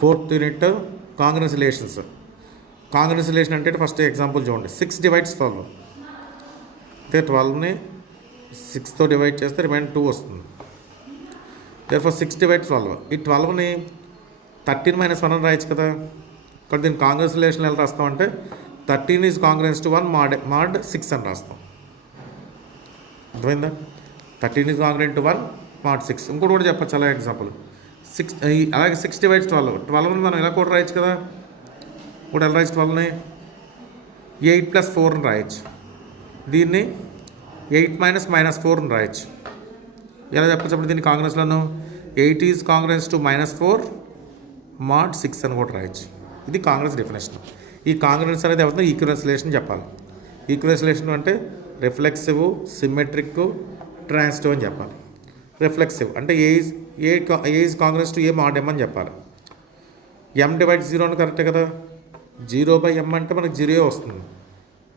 4th unit కాంగ్రెచులేషన్స్. కాంగ్రెచులేషన్ అంటే first example చూడండి. 6 divides 12. అయితే 12ని 6తో డివైడ్ చేస్తే రిమైండర్ 2 వస్తుంది. therefore 6 divides 12. ఈ 12ని 13 - 1 అని రాయొచ్చు కదా. ఇక్కడ దీన్ని కాంగ్రెచులేషన్ ఎలా రాస్తామంటే 13 ఈజ్ కాంగ్రెన్స్ టు 1 mod 6 అని రాస్తాం. అర్థమైందా? 13 ఈజ్ కాంగ్రెంట్ టు 1 mod 6. ఇంకోటి కూడా చెప్పచ్చు అలా ఎగ్జాంపుల్. 6 అలాగే 6 divides 12. 12ని మనం ఎలా కూడా రాయొచ్చు కదా. ఇప్పుడు ఎలా రాయొచ్చు 12ని 8 + 4 అని రాయొచ్చు. దీన్ని 8 - -4 అని రాయొచ్చు. ఎలా చెప్పచ్చు అప్పుడు దీన్ని కాంగ్రెస్లను 8 ఈజ్ కాంగ్రెన్స్ టు -4 mod 6 అని కూడా రాయొచ్చు. ఇది కాంగ్రెస్ డెఫినేషన్. ఈ కాంగ్రెన్స్ అనేది ఎవరితో ఈక్వివలెన్స్ రిలేషన్ చెప్పాలి. ఈక్వివలెన్స్ రిలేషన్ అంటే రిఫ్లెక్సివ్, సిమెట్రిక్, ట్రాన్సిటివ్ అని చెప్పాలి. రిఫ్లెక్సివ్ అంటే A is congruent to A mod m అని చెప్పాలి. m divides 0 అని కరెక్టే కదా. 0/m అంటే మనకు 0 వస్తుంది.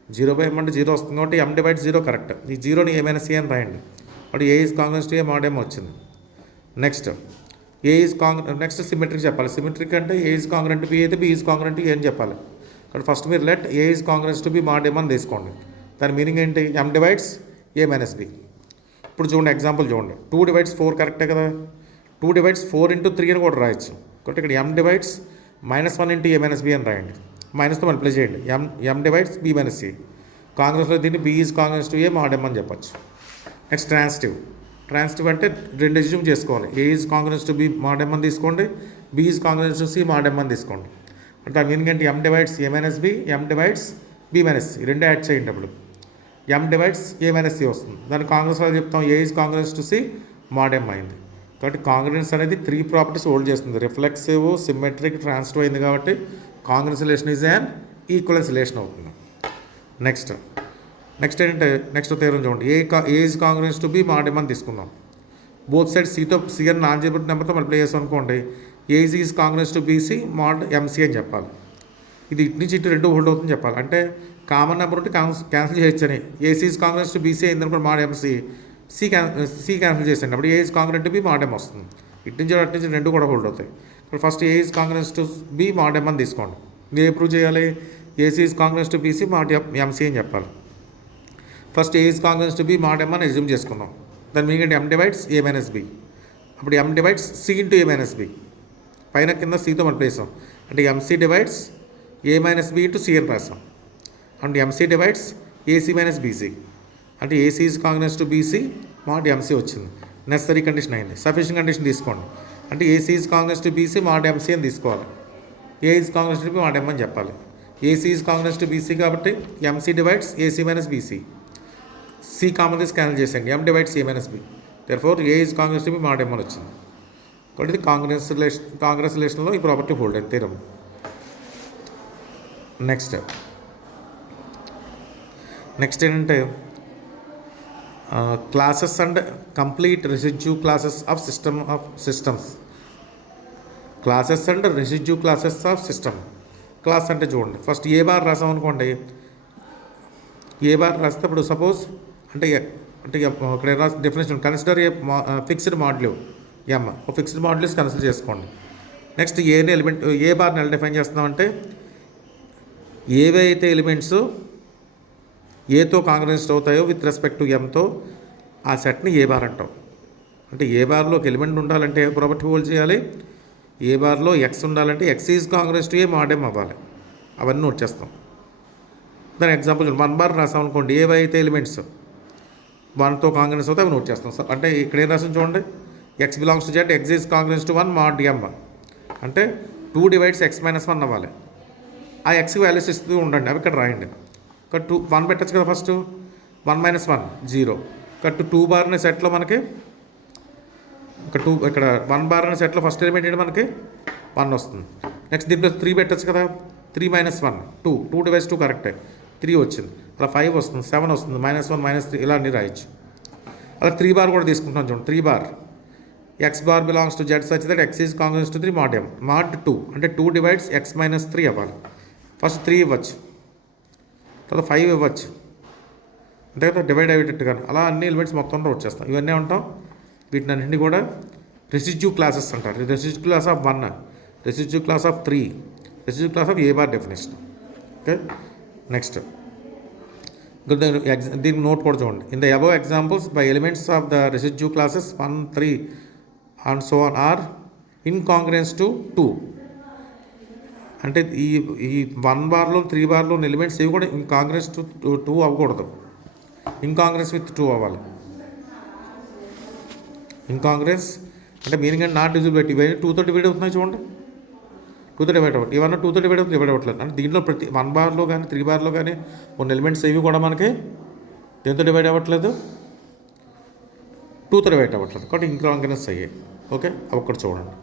0/m అంటే 0 వస్తుంది కాబట్టి m divides 0 కరెక్ట్. ఈ 0ని a - c అని రాయండి. అప్పుడు A is congruent to A mod m వచ్చింది. నెక్స్ట్ నెక్స్ట్ సిమెట్రిక్ చెప్పాలి. సిమెట్రిక్ అంటే ఏ ఈజ్ కాంగ్రెంట్ బి అయితే బి ఈజ్ కాంగ్రెంట్ ఏ అని చెప్పాలి. కాబట్టి ఫస్ట్ మీరు let A is congruent to B mod m అని తీసుకోండి. దాని మీనింగ్ ఏంటి? m divides a - b. ఇప్పుడు చూడండి ఎగ్జాంపుల్ చూడండి. 2 divides 4 కరెక్టే కదా. 2 divides 4 × 3 అని కూడా రాయొచ్చు. కాబట్టి ఇక్కడ m divides -1 × a - b అని రాయండి. మైనస్తో మల్టిప్లై చేయండి. m divides b - c. కాంగ్రెస్లో దీన్ని b is congruent to A mod m అని చెప్పచ్చు. నెక్స్ట్ ట్రాన్సిటివ్ అంటే రెండు ఎజ్యూమ్ చేసుకోవాలి. A is congruent to B mod m అని తీసుకోండి. b is congruent to C mod m అని తీసుకోండి. అంటే ఆ మీనింగ్ ఏంటి? m divides a - b, m divides b - c రెండు యాడ్ చేయండి. అప్పుడు m divides a - c వస్తుంది. దాన్ని కాంగ్రెస్ వాళ్ళు చెప్తాం A is congruent to C mod m అయింది. కాబట్టి కాంగ్రెన్స్ అనేది 3 ప్రాపర్టీస్ హోల్డ్ చేస్తుంది. రిఫ్లెక్సివ్, సిమెట్రిక్, ట్రాన్సిటివ్ అయింది కాబట్టి congruence relation is an equivalence relation అవుతుంది. నెక్స్ట్ ఏంటంటే నెక్స్ట్ థియరం చూడండి. A is congruence to B mod m అని తీసుకుందాం. బోత్ సైడ్ సి అని నాన్ జీరో నెంబర్తో మల్టిప్లై చేస్తాం అనుకోండి. A is congruent to BC mod mc అని చెప్పాలి. ఇది ఇటు నుంచి ఇటు రెండు హోల్డ్ అవుతుంది చెప్పాలి. అంటే కామన్ నెంబర్ ఉంటే క్యాన్సిల్ చేయొచ్చు అని. AC is congruent to BC అయింది అనుకోండి mod mc. సి క్యాన్సిల్ చేసేయండి. అప్పుడు A is congruent to B mod m వస్తుంది. ఇటు నుంచి అటు నుంచి రెండు కూడా హోల్డ్ అవుతాయి. ఇప్పుడు first A is congruent to B mod m అని తీసుకోండి. మీరు ప్రూవ్ చేయాలి. AC is congruent to BC mod mc అని చెప్పాలి. First A is congruent to B mod m అని అజ్యూమ్ చేసుకుందాం. దాని meaning m divides a - b. అప్పుడు m divides c × a - b. పైన కింద సితో మల్టిప్లై చేసాం. అంటే mc divides a - b × c అని రాసాం. అంటే mc divides ac - bc. అంటే ac is congruent to bc mod mc వచ్చింది. నెసరీ కండిషన్ అయింది. సఫిషియెంట్ కండిషన్ తీసుకోండి. అంటే ac is congruent to bc mod mc అని తీసుకోవాలి. a is congruent to b mod m అని చెప్పాలి. ac is congruent to bc కాబట్టి mc divides ac - bc. C common తీసి క్యాన్సిల్ చేసేయండి. m divides a - b. therefore a is congruent to B mod m అని వచ్చింది. కాబట్టి ఇది కాంగ్రెస్ రిలేషన్లో ఈ ప్రాపర్టీ హోల్డ్ అయింది థీరం. నెక్స్ట్ ఏంటంటే classes and complete residue classes of systems. Classes and residue classes of system. Class అంటే చూడండి. ఫస్ట్ ఏ బార్ రాసాం అనుకోండి. ఏ బార్ రాస్తే ఇప్పుడు సపోజ్ అంటే ఇక్కడ రాసి డెఫినేషన్ కన్సిడర్ ఏ fixed module m. Fixed modules consider చేసుకోండి. నెక్స్ట్ ఏని ఎలిమెంట్ ఏ బార్ని ఎలా డిఫైన్ చేస్తున్నామంటే ఏవైతే ఎలిమెంట్స్ ఏతో కాంగ్రెస్ట్ అవుతాయో విత్ రెస్పెక్ట్ టు ఎంతో ఆ సెట్ని ఏ బార్ అంటాం. అంటే ఏ బార్లో ఒక ఎలిమెంట్ ఉండాలంటే ప్రాపర్టీ హోల్డ్ చేయాలి. ఏ బార్లో ఎక్స్ ఉండాలంటే X is congruent to A mod m అవ్వాలి. అవన్నీ నోట్ చేస్తాం. దాని ఎగ్జాంపుల్ 1 బార్ రాసాం అనుకోండి. ఏవైతే ఎలిమెంట్స్ 1తో కాంగ్రెస్ అవుతాయి అవి నోట్ చేస్తాం. అంటే ఇక్కడ ఏం రాసాం చూడండి. X belongs to Z, X is congruent to 1 mod m. అంటే 2 divides x - 1 అవ్వాలి. ఆ ఎక్స్ వాల్యూస్ ఇస్తూ ఉండండి. అవి ఇక్కడ రాయండి. ఇక్కడ 1 పెట్టచ్చు కదా. ఫస్ట్ 1 - 1 0. ఇక్కడ 2 బార్ అనే సెట్లో మనకి ఇక్కడ 1 బార్ అనే సెట్లో ఫస్ట్ ఎలిమెంట్ ఏంటి మనకి 1 వస్తుంది. నెక్స్ట్ దీంట్లో 3 పెట్టచ్చు కదా. 3 - 1 2. 2 divides 2 కరెక్టే. 3 వచ్చింది. అలా 5 వస్తుంది, 7 వస్తుంది, -1 -3 ఇలా అన్నీ రాయొచ్చు. అలా 3 బార్ కూడా తీసుకుంటాం చూడండి. 3 bar X bar belongs to Z such that X is congruent to 3 mod m. mod 2 అంటే 2 divides x - 3 అవ్వాలి. ఫస్ట్ 3 ఇవ్వచ్చు, తర్వాత 5 ఇవ్వచ్చు. అంతే కదా, డివైడ్ అయ్యేటట్టుగా అలా అన్ని ఎలిమెంట్స్ మొత్తం నోట్ చేస్తాం. ఇవన్నీ ఉంటాం. వీటిని అన్నింటినీ కూడా రెసిడ్యూ క్లాసెస్ అంటారు. Residue class of 1, residue class of 3, residue class of A bar definition. Okay, next దీనికి నోట్ కూడా చూడండి. In the above examples by elements of the residue classes 1, 3 and so on are incongruent to 2. అంటే ఈ 1 బార్లో 3 బార్లో elements ఇవి కూడా ఇన్కాంగ్రెన్స్ to 2 అవ్వకూడదు, ఇన్కాంగ్రెన్స్ విత్ 2 అవ్వాలి. ఇన్కాంగ్రెన్స్ అంటే మీనింగ్ అంటే నాట్ డివిజిబుల్ బై 2. ఇవన్నీ 2తో డివైడ్ అవుతున్నాయి చూడండి, 2తో డివైడ్ అవ్వదు. ఇవన్నీ 2తో డివైడ్ అవ్వట్లేదు. అంటే దీంట్లో ప్రతి 1 బార్లో కానీ 3 బార్లో కానీ కొన్ని ఎలిమెంట్స్ ఇవి కూడా మనకి దేంతో డివైడ్ అవ్వట్లేదు, 2తో డివైడ్ అవ్వట్లేదు. కాబట్టి ఇన్కాంగ్రెన్స్ అయ్యాయి. ఓకే, అవి ఒక్కటి చూడండి.